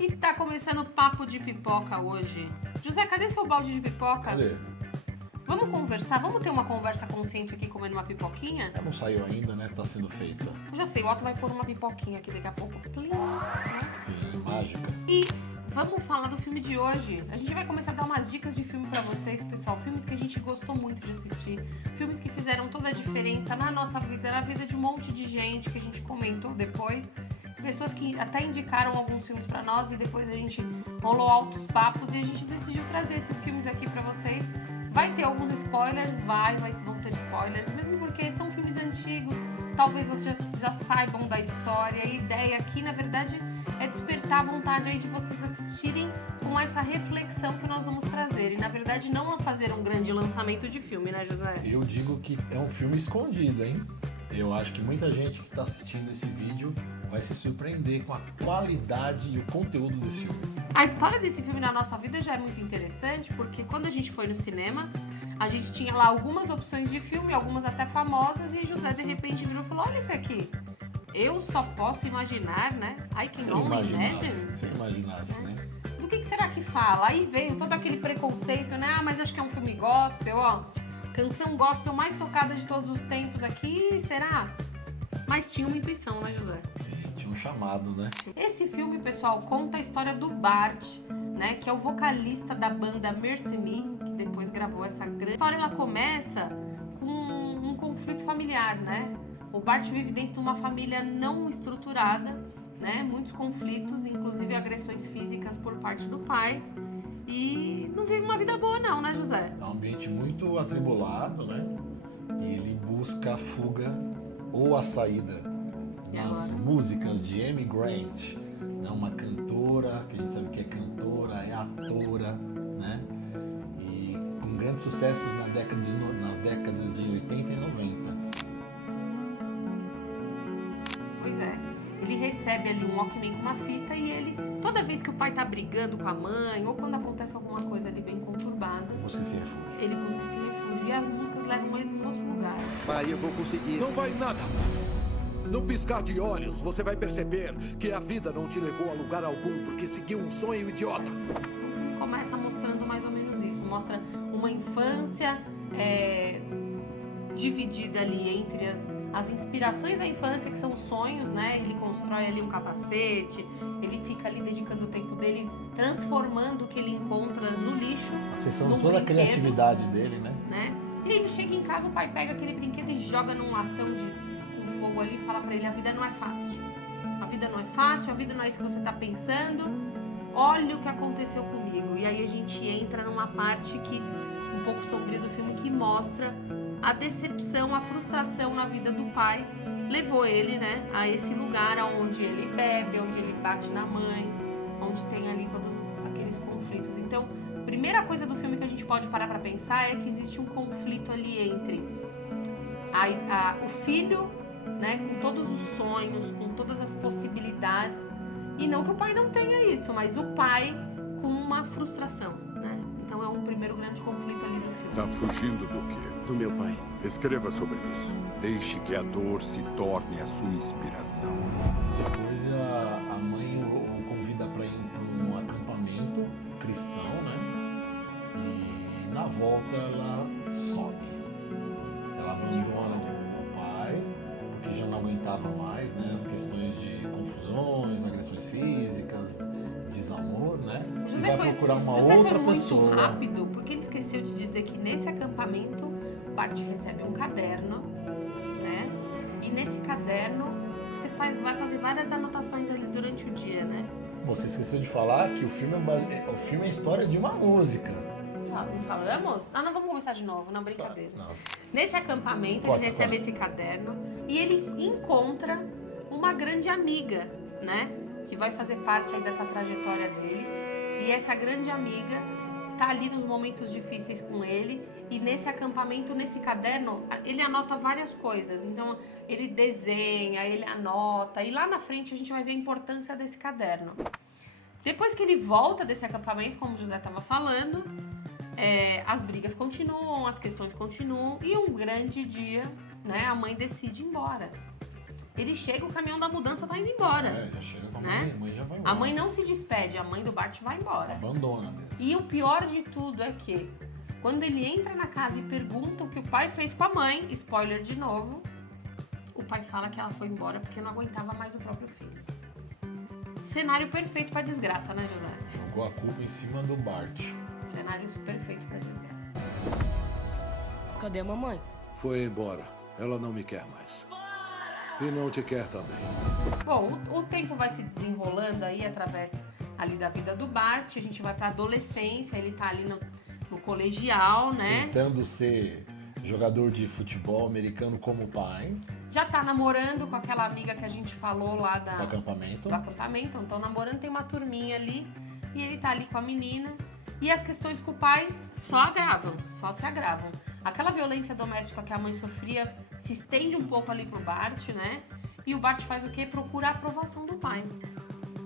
E tá começando o papo de pipoca hoje. José, cadê seu balde de pipoca? Cadê? Vamos conversar? Vamos ter uma conversa consciente aqui comendo uma pipoquinha? Não saiu ainda, né? Tá sendo feita. Eu já sei, o Otto vai pôr uma pipoquinha aqui daqui a pouco. Plim, né? Sim, mágica. E vamos falar do filme de hoje. A gente vai começar a dar umas dicas de filme pra vocês, pessoal. Filmes que a gente gostou muito de assistir. Filmes que fizeram toda a diferença na nossa vida, na vida de um monte de gente que a gente comentou depois. Pessoas que até indicaram alguns filmes pra nós e depois a gente rolou altos papos e a gente decidiu trazer esses filmes aqui pra vocês. Vai ter alguns spoilers, vão ter spoilers, mesmo porque são filmes antigos, talvez vocês já saibam da história. A ideia aqui, na verdade, é despertar a vontade aí de vocês assistirem com essa reflexão que nós vamos trazer. E, na verdade, não fazer um grande lançamento de filme, né, José? Eu digo que é um filme escondido, hein? Eu acho que muita gente que tá assistindo esse vídeo vai se surpreender com a qualidade e o conteúdo desse filme. A história desse filme na nossa vida já é muito interessante, porque quando a gente foi no cinema, a gente tinha lá algumas opções de filme, algumas até famosas, e José de repente virou e falou: olha isso aqui, eu só posso imaginar, né? I can only imagine. Se eu imaginasse, né? Do que será que fala? Aí veio todo aquele preconceito, né? Ah, mas acho que é um filme gospel, ó. Canção gospel mais tocada de todos os tempos aqui, será? Mas tinha uma intuição, né, José? Sim, tinha um chamado, né? Esse filme, pessoal, conta a história do Bart, né? Que é o vocalista da banda Mercy Me, que depois gravou essa grande... A história, ela começa com um conflito familiar, né? O Bart vive dentro de uma família não estruturada, né? Muitos conflitos, inclusive agressões físicas por parte do pai. E não vive uma vida boa não, né, José? É um ambiente muito atribulado, né? E ele busca a fuga ou a saída nas músicas de Amy Grant, né? Uma cantora, que a gente sabe que é cantora, é atora, né? E com grandes sucessos nas décadas de 80 e 90. Pois é. Ele recebe ali um Walkman com uma fita e ele, toda vez que o pai tá brigando com a mãe ou quando acontece alguma coisa ali bem conturbada, Busca esse refúgio. ele busca esse refúgio e as músicas levam ele para outro lugar. Pai, eu vou conseguir. Não vai nada. No piscar de olhos, você vai perceber que a vida não te levou a lugar algum porque seguiu um sonho idiota. O filme começa mostrando mais ou menos isso, mostra uma infância dividida ali entre as inspirações da infância, que são os sonhos, né? Ele constrói ali um capacete, ele fica ali dedicando o tempo dele, transformando o que ele encontra no lixo. Acessando toda a criatividade dele, né? E ele chega em casa, o pai pega aquele brinquedo e joga num latão com fogo ali e fala pra ele: a vida não é fácil. A vida não é fácil, a vida não é isso que você tá pensando. Olha o que aconteceu comigo. E aí a gente entra numa parte um pouco sombria do filme, que mostra a decepção, a frustração na vida do pai. Levou ele, né, a esse lugar onde ele bebe, onde ele bate na mãe, onde tem ali todos aqueles conflitos. Então, a primeira coisa do filme que a gente pode parar pra pensar é que existe um conflito ali entre o filho, né, com todos os sonhos, com todas as possibilidades, e não que o pai não tenha isso, mas o pai com uma frustração, né? Então é um primeiro grande conflito ali do filme. Tá fugindo do quê? Do meu pai. Escreva sobre isso. Deixe que a dor se torne a sua inspiração. Depois a mãe o convida para ir para um acampamento cristão, né? E na volta ela some. Ela abandona o pai, porque já não aguentava mais, né? As questões de confusões, agressões físicas, desamor, né? E vai procurar uma outra pessoa. Muito rápido, porque ele esqueceu de dizer que nesse acampamento Bart recebe um caderno, né? E nesse caderno você vai fazer várias anotações ali durante o dia, né? Você esqueceu de falar que o filme é a história de uma música. Não falamos? Não vamos começar de novo, não, brincadeira. Não. Nesse acampamento ele recebe esse caderno e ele encontra uma grande amiga, né? Que vai fazer parte aí dessa trajetória dele. E essa grande amiga tá ali nos momentos difíceis com ele, e nesse acampamento, nesse caderno, ele anota várias coisas. Então ele desenha, ele anota, e lá na frente a gente vai ver a importância desse caderno. Depois que ele volta desse acampamento, como o José estava falando, as brigas continuam, as questões continuam, e um grande dia, né, a mãe decide ir embora. Ele chega, o caminhão da mudança tá indo embora. Já chega com a né? mãe, a mãe já vai embora. A mãe não se despede, a mãe do Bart vai embora. Abandona mesmo. E o pior de tudo é que, quando ele entra na casa e pergunta o que o pai fez com a mãe, spoiler de novo, o pai fala que ela foi embora porque não aguentava mais o próprio filho. Cenário perfeito pra desgraça, né, José? Jogou a culpa em cima do Bart. Cenário perfeito pra desgraça. Cadê a mamãe? Foi embora. Ela não me quer mais. E não te quer também. Bom, o tempo vai se desenrolando aí através ali da vida do Bart. A gente vai pra adolescência, ele tá ali no colegial, né? Tentando ser jogador de futebol americano como o pai. Já tá namorando com aquela amiga que a gente falou lá Do acampamento. do acampamento. Então, namorando, tem uma turminha ali. E ele tá ali com a menina. E as questões com o pai só se agravam. Aquela violência doméstica que a mãe sofria se estende um pouco ali pro Bart, né? E o Bart faz o quê? Procura a aprovação do pai.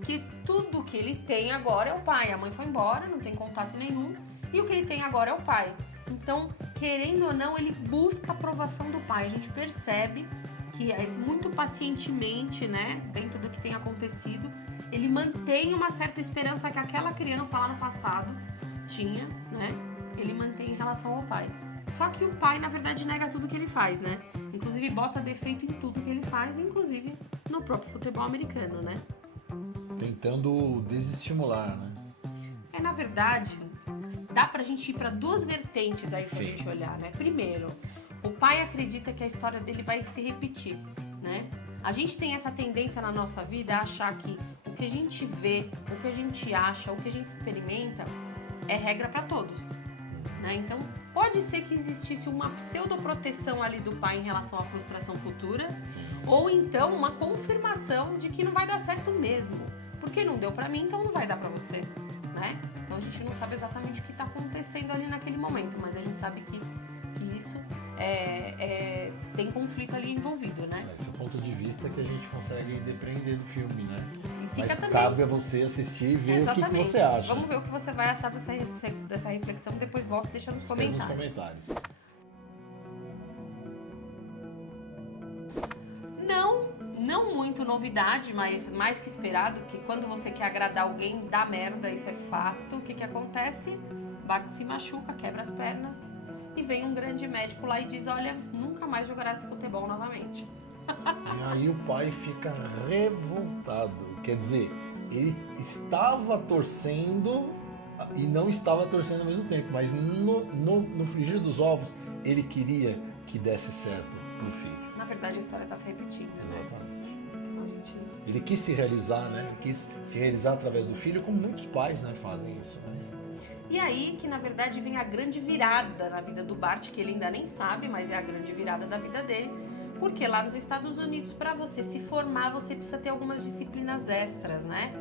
Que tudo que ele tem agora é o pai. A mãe foi embora, não tem contato nenhum. E o que ele tem agora é o pai. Então, querendo ou não, ele busca a aprovação do pai. A gente percebe que muito pacientemente, né? Dentro do que tem acontecido, ele mantém uma certa esperança que aquela criança lá no passado tinha, né? Ele mantém em relação ao pai. Só que o pai, na verdade, nega tudo que ele faz, né? Inclusive, bota defeito em tudo que ele faz, inclusive no próprio futebol americano, né? Tentando desestimular, né? Na verdade, dá pra gente ir pra duas vertentes aí se a Sim. gente olhar, né? Primeiro, o pai acredita que a história dele vai se repetir, né? A gente tem essa tendência na nossa vida a achar que o que a gente vê, o que a gente acha, o que a gente experimenta é regra pra todos, né? Então, pode ser que existisse uma pseudoproteção ali do pai em relação à frustração futura, ou então uma confirmação de que não vai dar certo mesmo. Porque não deu pra mim, então não vai dar pra você, né? Então a gente não sabe exatamente o que tá acontecendo ali naquele momento, mas a gente sabe que isso tem conflito ali envolvido, né? Esse é o ponto de vista que a gente consegue depreender do filme, né? E fica Mas também. cabe a você assistir e ver o que você acha. Vamos ver o que você vai achar dessa reflexão, depois volta e deixa nos Escreve nos comentários. comentários. Não muito novidade, mas mais que esperado, que quando você quer agradar alguém, dá merda, isso é fato. O que acontece? Bart se machuca, quebra as pernas e vem um grande médico lá e diz, olha, nunca mais jogará esse futebol novamente. E aí o pai fica revoltado. Quer dizer, ele estava torcendo e não estava torcendo ao mesmo tempo, mas no frigir dos ovos, ele queria que desse certo pro filho. Na verdade, a história está se repetindo, né? Exatamente. Então, a gente... Ele quis se realizar, né? Ele quis se realizar através do filho, como muitos pais, né, fazem isso, né? E aí que, na verdade, vem a grande virada na vida do Bart, que ele ainda nem sabe, mas é a grande virada da vida dele. Porque lá nos Estados Unidos, para você se formar, você precisa ter algumas disciplinas extras, né?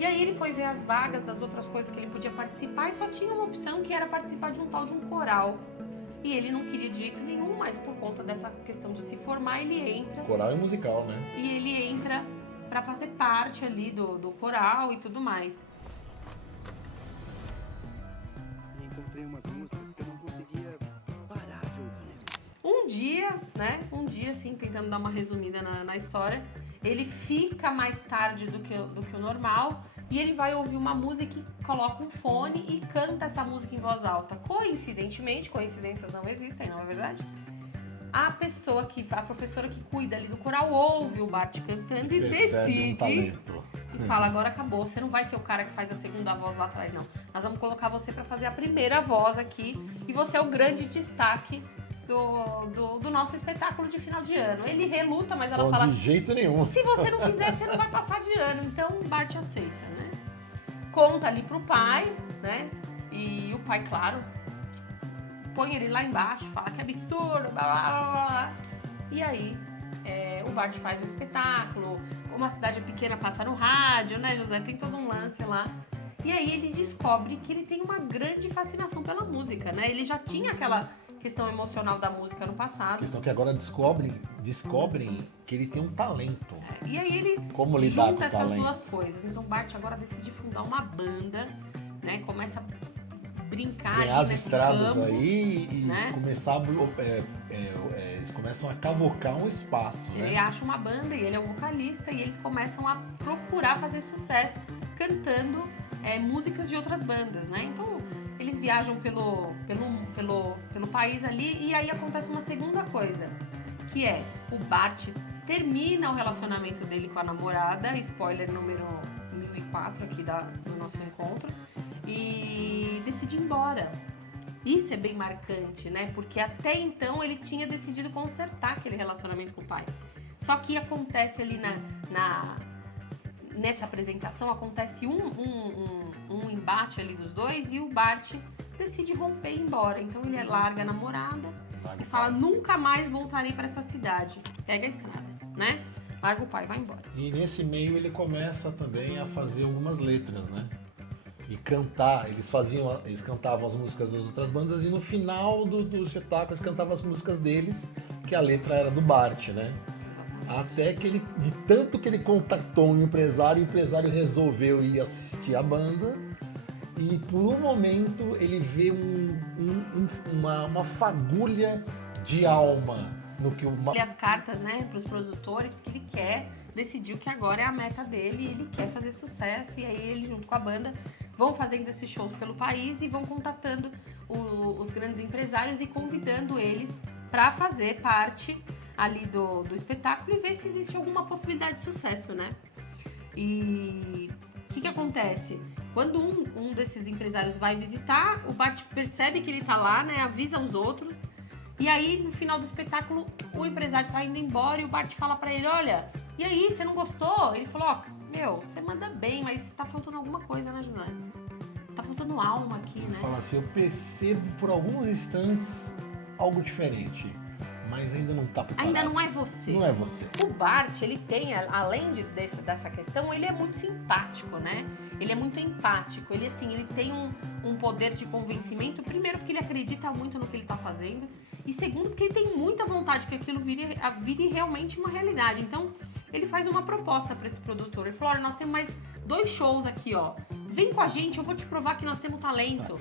E aí ele foi ver as vagas das outras coisas que ele podia participar e só tinha uma opção que era participar de um tal de um coral. E ele não queria de jeito nenhum, mas por conta dessa questão de se formar, ele entra. Coral e musical, né? E ele entra para fazer parte ali do coral e tudo mais. E encontrei umas músicas que eu não conseguia parar de ouvir. Um dia, assim, tentando dar uma resumida na história, ele fica mais tarde do que o normal e ele vai ouvir uma música e coloca um fone e canta essa música em voz alta. Coincidentemente, coincidências não existem, não é verdade? A professora que cuida ali do coral ouve o Bart cantando e decide e fala, agora acabou, você não vai ser o cara que faz a segunda voz lá atrás, não. Nós vamos colocar você para fazer a primeira voz aqui e você é o grande destaque do nosso espetáculo de final de ano. Ele reluta, mas ela fala... De jeito nenhum. Se você não fizer, você não vai passar de ano. Então, o Bart aceita, né? Conta ali pro pai, né? E o pai, claro, põe ele lá embaixo, fala que absurdo, blá, blá, blá, blá. E aí, o Bart faz o espetáculo. Como a cidade é pequena, passa no rádio, né, José? Tem todo um lance lá. E aí, ele descobre que ele tem uma grande fascinação pela música, né? Ele já tinha aquela questão emocional da música no passado. Questão que agora descobrem que ele tem um talento. E aí ele Como lidar junta com o essas talento? duas coisas. Então Bart agora decide fundar uma banda, né? Começa brincar ganhar ali as nesse estradas campo, aí e né? começar eles começam a cavocar um espaço, Ele né? acha uma banda e ele é um vocalista e eles começam a procurar fazer sucesso cantando músicas de outras bandas, né? Então eles viajam pelo país ali e aí acontece uma segunda coisa, que é o Bart termina o relacionamento dele com a namorada, spoiler número 1004 aqui do nosso encontro, e decide ir embora. Isso é bem marcante, né? Porque até então ele tinha decidido consertar aquele relacionamento com o pai. Só que acontece ali nessa apresentação, acontece um embate ali dos dois e o Bart decide romper e ir embora. Então ele larga a namorada e fala, nunca mais voltarei para essa cidade. Pega a estrada, né? Larga o pai e vai embora. E nesse meio ele começa também a fazer algumas letras, né? E cantar, eles cantavam as músicas das outras bandas e no final do espetáculo eles cantavam as músicas deles, que a letra era do Bart, né? Até que de tanto que ele contactou um empresário, o empresário resolveu ir assistir a banda e por um momento ele vê uma fagulha de alma no que Lê as cartas, né, para os produtores, porque ele decidiu que agora é a meta dele, ele quer fazer sucesso e aí ele junto com a banda vão fazendo esses shows pelo país e vão contatando os grandes empresários e convidando eles para fazer parte ali do espetáculo e ver se existe alguma possibilidade de sucesso, né? E o que acontece? Quando um desses empresários vai visitar, o Bart percebe que ele tá lá, né? Avisa os outros. E aí, no final do espetáculo, o empresário tá indo embora e o Bart fala pra ele, olha, e aí, você não gostou? Ele falou, você manda bem, mas tá faltando alguma coisa, né, José? Tá faltando alma aqui, né? Fala assim, eu percebo por alguns instantes algo diferente, mas ainda não tá preparado. Ainda não é você. Não é você. O Bart, ele tem, além dessa questão, ele é muito simpático, né? Ele é muito empático. Ele, assim, ele tem um poder de convencimento. Primeiro, porque ele acredita muito no que ele tá fazendo. E segundo, porque ele tem muita vontade que aquilo vire realmente uma realidade. Então, ele faz uma proposta para esse produtor. Ele falou, olha, nós temos mais 2 shows aqui, ó. Vem com a gente, eu vou te provar que nós temos talento,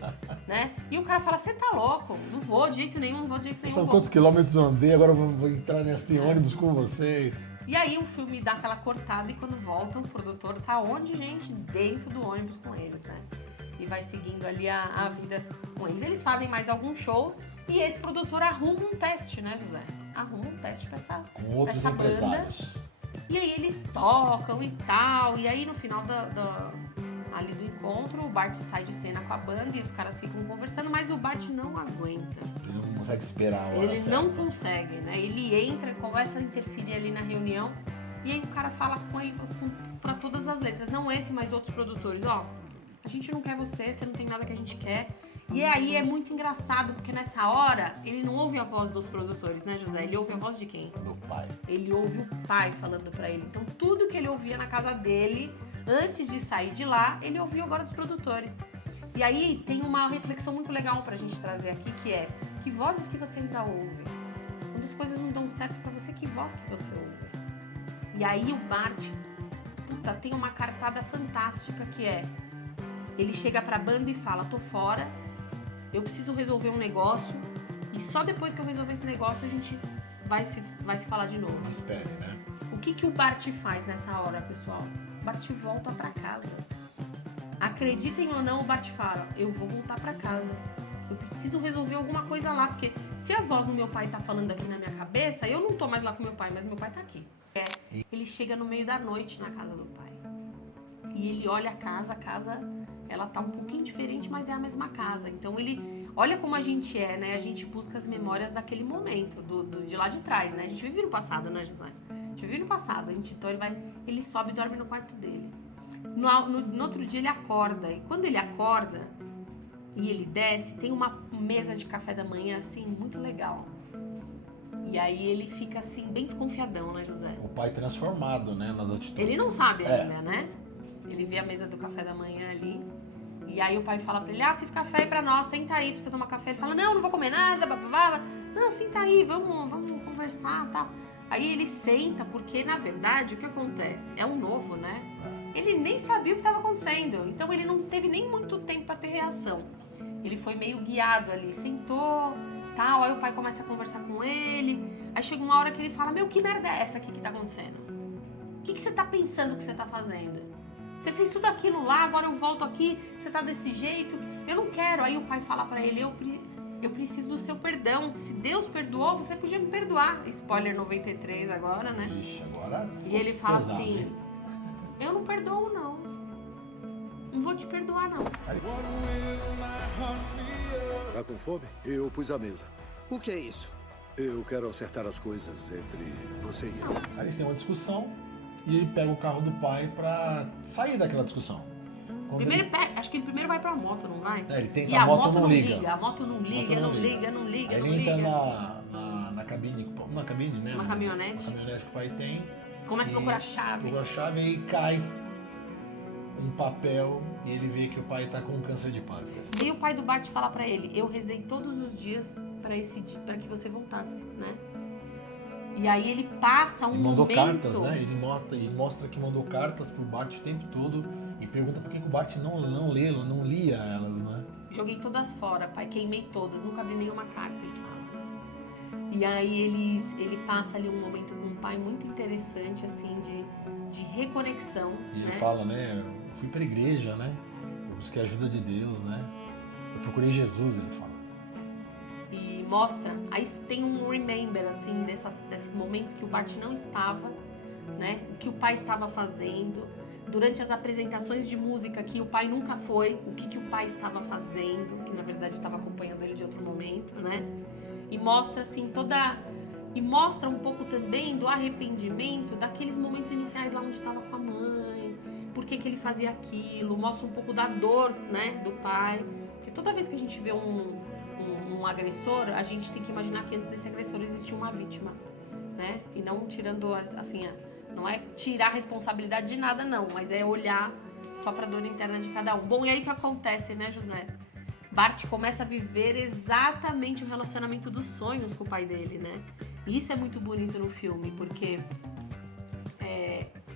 né? E o cara fala, você tá louco? Não vou de jeito nenhum, não vou de jeito nenhum. São quantos quilômetros eu andei, agora eu vou entrar nesse ônibus com vocês. E aí o filme dá aquela cortada e quando volta o produtor tá onde, gente? Dentro do ônibus com eles, né? E vai seguindo ali a vida com eles. Eles fazem mais alguns shows e esse produtor arruma um teste, né, José? Arruma um teste pra com outros essa empresários. banda. E aí eles tocam e tal. E aí no final ali do encontro, o Bart sai de cena com a banda e os caras ficam conversando, mas o Bart não aguenta. Ele não consegue esperar a hora Ele certa. não consegue, né? Ele entra, começa a interferir ali na reunião e aí o cara fala com ele pra todas as letras, não esse, mas outros produtores, ó, a gente não quer você não tem nada que a gente quer. E aí é muito engraçado, porque nessa hora ele não ouve a voz dos produtores, né, José? Ele ouve a voz de quem? Do pai. Ele ouve o pai falando pra ele. Então tudo que ele ouvia na casa dele, antes de sair de lá, ele ouviu agora dos produtores. E aí tem uma reflexão muito legal pra gente trazer aqui, que é, que vozes que você ainda ouve? Quando as coisas não dão certo pra você, que voz que você ouve? E aí o Bart, tem uma cartada fantástica que é, ele chega pra banda e fala, tô fora, eu preciso resolver um negócio e só depois que eu resolver esse negócio a gente vai se falar de novo. Espere, né? O que o Bart faz nessa hora, pessoal? O Bart volta pra casa. Acreditem ou não, o Bart fala, eu vou voltar pra casa. Eu preciso resolver alguma coisa lá, porque se a voz do meu pai tá falando aqui na minha cabeça, eu não tô mais lá com meu pai, mas meu pai tá aqui. Ele chega no meio da noite na casa do pai. E ele olha a casa, ela tá um pouquinho diferente, mas é a mesma casa. Então ele, olha como a gente é, né? A gente busca as memórias daquele momento, de lá de trás, né? A gente vive no passado, né, José? A gente vive no passado. Então ele sobe e dorme no quarto dele. No outro dia ele acorda. E quando ele acorda e ele desce, tem uma mesa de café da manhã, assim, muito legal. E aí ele fica, assim, bem desconfiadão, né, José? O pai transformado, né, nas atitudes. Ele não sabe ainda, né? Ele vê a mesa do café da manhã ali. E aí o pai fala pra ele, fiz café aí pra nós, senta aí pra você tomar café. Ele fala, não vou comer nada, babá. Não, senta aí, vamos conversar, tal. Aí ele senta, porque na verdade o que acontece? É um novo, né? Ele nem sabia o que estava acontecendo, então ele não teve nem muito tempo para ter reação. ele foi meio guiado ali, sentou, tal, aí o pai começa a conversar com ele, aí chega uma hora que ele fala, meu, que merda é essa aqui que tá acontecendo? O que você tá pensando que você tá fazendo? Você fez tudo aquilo lá, agora eu volto aqui, você tá desse jeito, eu não quero. Aí o pai fala pra ele, eu preciso do seu perdão. Se Deus perdoou, você podia me perdoar. Spoiler 93 agora, né? Ixi, agora E ele fala pesado, assim, hein? eu não perdoo não. Não vou te perdoar não. Tá com fome? Eu pus a mesa. O que é isso? Eu quero acertar as coisas entre você e ele. Aí eles têm uma discussão e ele pega o carro do pai pra sair daquela discussão. Quando Primeiro, ele... acho que ele primeiro vai pra moto, não vai? ele tenta, E a moto não liga. A moto não liga, não liga, não liga, Aí não ele entra liga. na cabine, né? Uma caminhonete. Uma caminhonete que o pai tem. Começa a procurar chave. Procura a chave e aí cai um papel e ele vê que o pai tá com câncer de pâncreas. E o pai do Bart fala pra ele, eu rezei todos os dias pra que você voltasse, né? E aí ele passa um Ele mandou momento... cartas, né? Ele mostra que mandou cartas pro Bart o tempo todo e pergunta por que o Bart não lia elas, né? Joguei todas fora, pai, queimei todas, nunca abri nenhuma carta, ele fala. E aí ele passa ali um momento com o pai muito interessante, assim, de reconexão, E ele né? fala, né? Eu fui pra igreja, né? Eu busquei a ajuda de Deus, né? Eu procurei Jesus, ele fala. E mostra, aí tem um remember, assim, desses momentos que o Bart não estava, né? O que o pai estava fazendo. Durante as apresentações de música que o pai nunca foi, o que o pai estava fazendo, que na verdade estava acompanhando ele de outro momento, né? E mostra, assim, E mostra um pouco também do arrependimento daqueles momentos iniciais lá onde estava com a mãe, por que ele fazia aquilo, mostra um pouco da dor, né, do pai. Porque toda vez que a gente vê um agressor, a gente tem que imaginar que antes desse agressor existia uma vítima, né? E não tirando, assim, não é tirar a responsabilidade de nada, não, mas é olhar só pra dor interna de cada um. Bom, e aí o que acontece, né, José? Bart começa a viver exatamente o relacionamento dos sonhos com o pai dele, né? E isso é muito bonito no filme, porque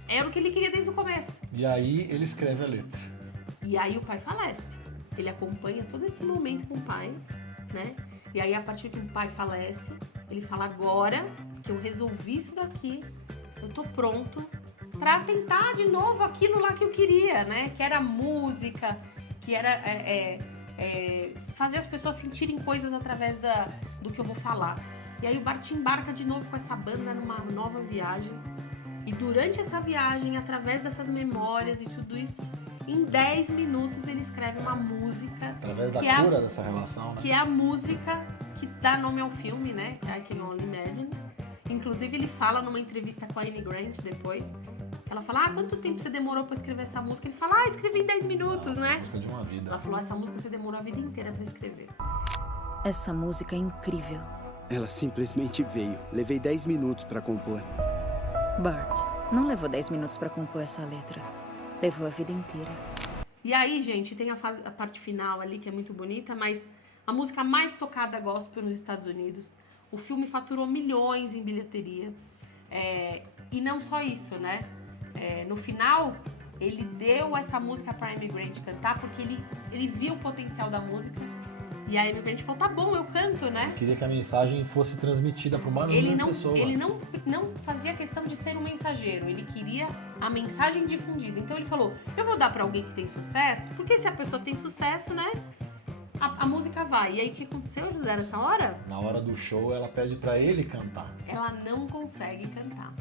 era o que ele queria desde o começo. E aí ele escreve a letra. E aí o pai falece. Ele acompanha todo esse momento com o pai, né? E aí a partir que o pai falece, ele fala, agora que eu resolvi isso daqui, eu tô pronto pra tentar de novo aquilo lá que eu queria, né? Que era música, que era fazer as pessoas sentirem coisas através do que eu vou falar. E aí o Bart embarca de novo com essa banda numa nova viagem. E durante essa viagem, através dessas memórias e tudo isso, em 10 minutos ele escreve uma música. Através da cura dessa relação, né? Que é a música que dá nome ao filme, né? Que é I Can Only Imagine. Inclusive ele fala numa entrevista com a Amy Grant depois. Ela fala, quanto tempo você demorou pra escrever essa música? Ele fala, escrevi em 10 minutos, né? Música de uma vida. Ela falou, essa música você demorou a vida inteira pra escrever. Essa música é incrível. Ela simplesmente veio. Levei 10 minutos pra compor. Bart, não levou 10 minutos pra compor essa letra. Levou a vida inteira. E aí, gente, tem a parte final ali que é muito bonita, mas a música mais tocada gospel nos Estados Unidos. O filme faturou milhões em bilheteria. E não só isso, né? No final, ele deu essa música pra Amy Grant cantar porque ele viu o potencial da música. E a Amy Grant falou, tá bom, eu canto, né? Queria que a mensagem fosse transmitida para uma número de pessoas. Ele não fazia questão de ser um mensageiro, ele queria a mensagem difundida. Então ele falou, eu vou dar pra alguém que tem sucesso, porque se a pessoa tem sucesso, né, a música vai. E aí o que aconteceu, José, nessa hora? Na hora do show, ela pede pra ele cantar. Ela não consegue cantar.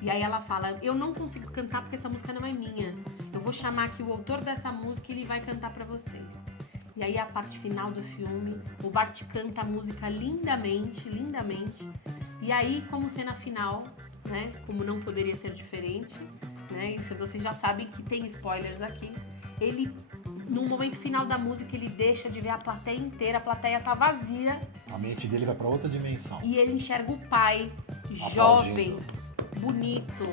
E aí ela fala, eu não consigo cantar porque essa música não é minha. Eu vou chamar aqui o autor dessa música e ele vai cantar pra vocês. E aí a parte final do filme, o Bart canta a música lindamente, lindamente. E aí, como cena final, né, como não poderia ser diferente, né, isso vocês já sabem que tem spoilers aqui, ele, no momento final da música, ele deixa de ver a plateia inteira, a plateia tá vazia. A mente dele vai pra outra dimensão. E ele enxerga o pai, jovem, bonito,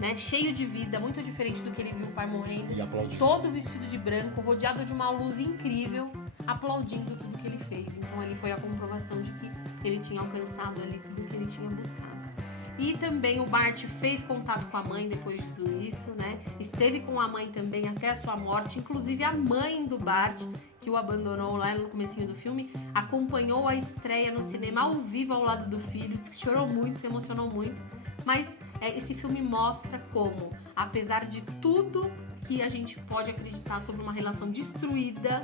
né, cheio de vida, muito diferente do que ele viu o pai morrendo. E aplaudindo. Todo vestido de branco, rodeado de uma luz incrível, aplaudindo tudo que ele fez. Então ali foi a comprovação de que ele tinha alcançado ali tudo que ele tinha buscado. E também o Bart fez contato com a mãe depois de tudo isso, né? Esteve com a mãe também até a sua morte, inclusive a mãe do Bart, que o abandonou lá no comecinho do filme, acompanhou a estreia no cinema ao vivo ao lado do filho, disse que chorou muito, se emocionou muito, mas esse filme mostra como, apesar de tudo que a gente pode acreditar sobre uma relação destruída,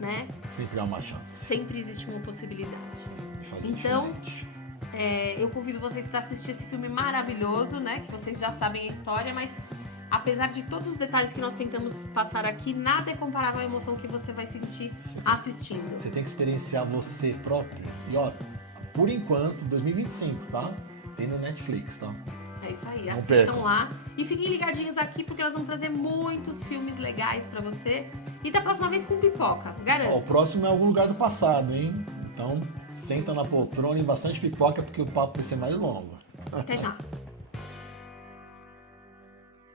né? Sempre há uma chance. Sempre existe uma possibilidade. Fazer Então, diferente. eu convido vocês para assistir esse filme maravilhoso, né? Que vocês já sabem a história, mas apesar de todos os detalhes que nós tentamos passar aqui, nada é comparável à emoção que você vai sentir assistindo. Você tem que experienciar você próprio. E ó, por enquanto, 2025, tá? Tem no Netflix, tá? É isso aí, Não assistam percam. lá e fiquem ligadinhos aqui porque nós vamos trazer muitos filmes legais pra você. E da próxima vez com pipoca, Ó, o garanto. próximo é algum lugar do passado, hein? Então, senta na poltrona e bastante pipoca porque o papo vai ser mais longo. Até já.